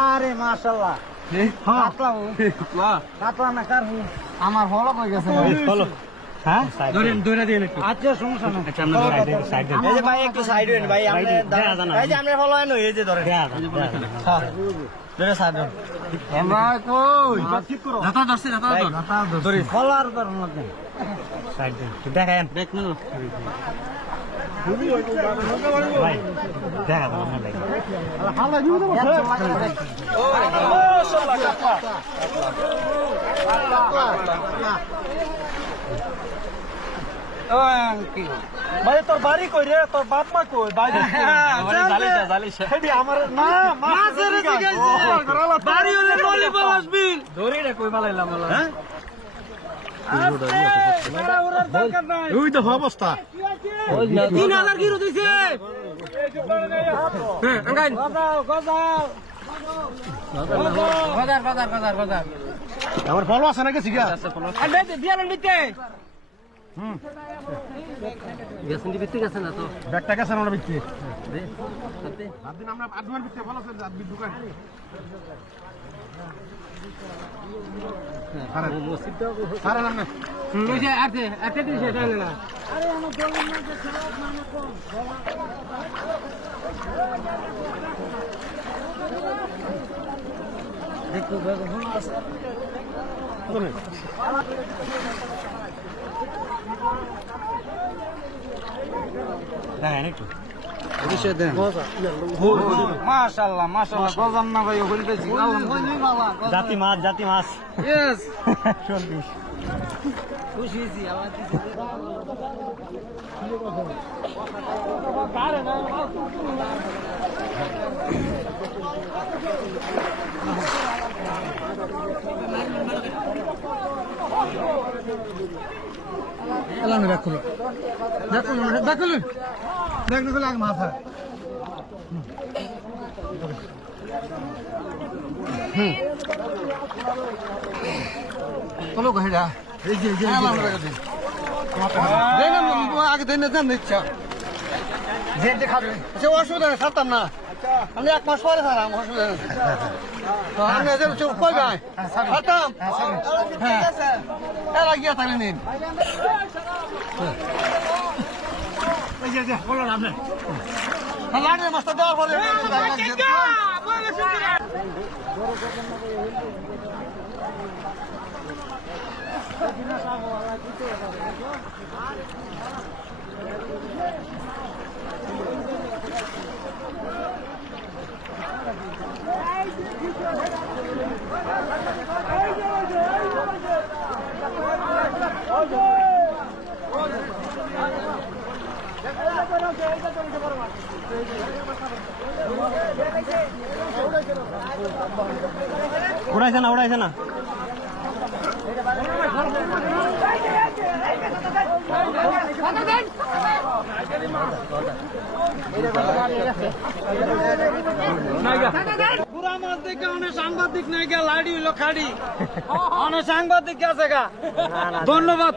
আরে মাশাআল্লাহ কাতলা না কার আমার হলো কই গেছে হলো হ্যাঁ দৌড়ে দিয়ে একটু আচ্ছা সমস্যা না আচ্ছা আমরা সাইড দেন এই যে ভাই একটু সাইড হন ভাই আপনি এই যে আমরা ফলো হন এই যে ধরে হ্যাঁ ধরে সাইড হন আমরা কই ঠিক করো দাতা ধরছি দাতা ধরি ফলোয়ার করুন না সাইড দেন দেখেন দেখ না ভাই দেখা দাও না ভাই হালা দিও না ও মাশাআল্লাহ কাপা ভাই তোর বাড়ি কই রে তোর বাপ মা কই বাইরে জালিশা হেডি আমার না মাছের বাড়ি হলে নলি বালাস বিল ধরি রে কই বালাইলাম হ্যাঁ ওই তো অবস্থা 3000 কিলো দিছে হ্যাঁ আঙ্গাই গজার আমার ফলো আছে নাকি সিগা আরে দিয়ালেন দিতে গেছেন দি বিতে গেছেন না তো ব্যাগটা গেছেন ওর বিতে দে আপনি আমরা আদমান বিতে ফলো আছে আদমি দোকান আরে মসজিদটা আরে নাম না ওই যে আছে দিন সেটা না আরে আমার দলের মধ্যে খারাপ মানে কম দেখো দেখো ফোন আছে দেখেন একটু মাশাআল্লাহ মাশাআল্লাহ গজান না ভাই ওখানে পেয়েছি জাতি মাছ ইয়েস সন্দেশ খুশি হয়েছি আমার এলাম দেখুন দেখুন আগে মাথা চলো ঘেরা আগে দেন ইচ্ছা যে খাবে অসুবিধা নেই ছাড়তাম না আমি 1 মাস পরে ছাড়াম অসুবিধা নেই কই ভাই ছাড়তাম হ্যাঁ গিয়া থাকলে নিন বলুন আপনি লাড়ির মাছটা দেওয়ার পরে উড়াইছে না পুরা মাছ দেখে অনেক সাংবাদিক নাই গা লাড়ি হইলো খাড়ি অনেক সাংবাদিক আছে গা ধন্যবাদ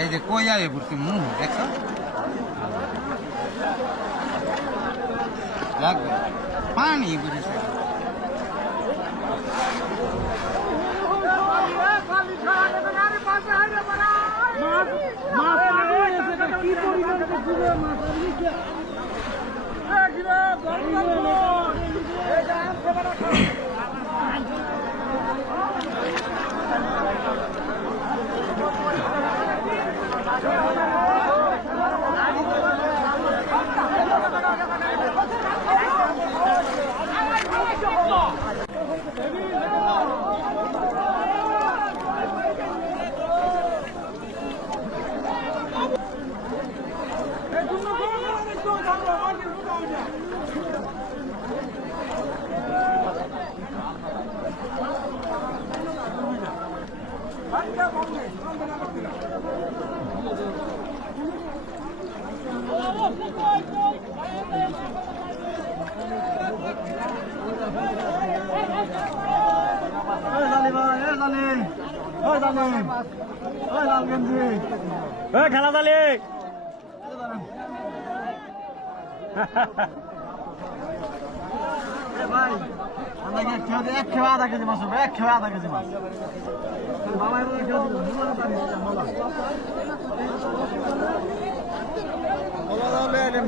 এই যে কই আয়ে বুঝছি মুখ দেখছো লাগবে পানি বুঝেছে খেলা তালি ভাই এক খেয়া আধা কেজি মাছ এক খেয়া আধা কেজি মাছ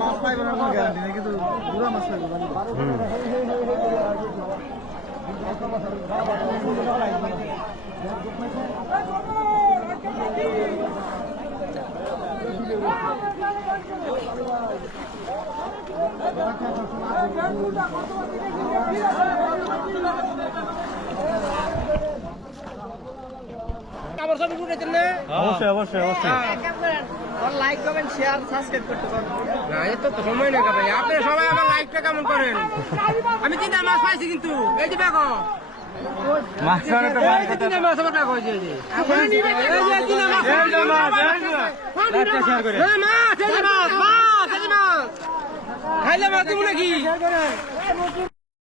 মাছ পাইবে না গ্যারান্টি নেই কিন্তু পুরো মাছ পাইবে অবশ্যই অবশ্যই অবশ্যই লাইক কমেন্ট শেয়ার সাবস্ক্রাইব করতে পারবেন না এত তো সময় নেই ভাই আপনারা সবাই আমার লাইকটা কেমন করেন আমি তিনটা মাছ পাইছি কিন্তু এই যে দেখো মাছ তো তিনটা মাছ আমার টাকা হয়েছে এই যে তিনটা মাছ এই যে মাছ লাইকটা শেয়ার করে এই মাছ এই যে মাছ মাছ এই যে মাছ খাইলে মাছ দিব নাকি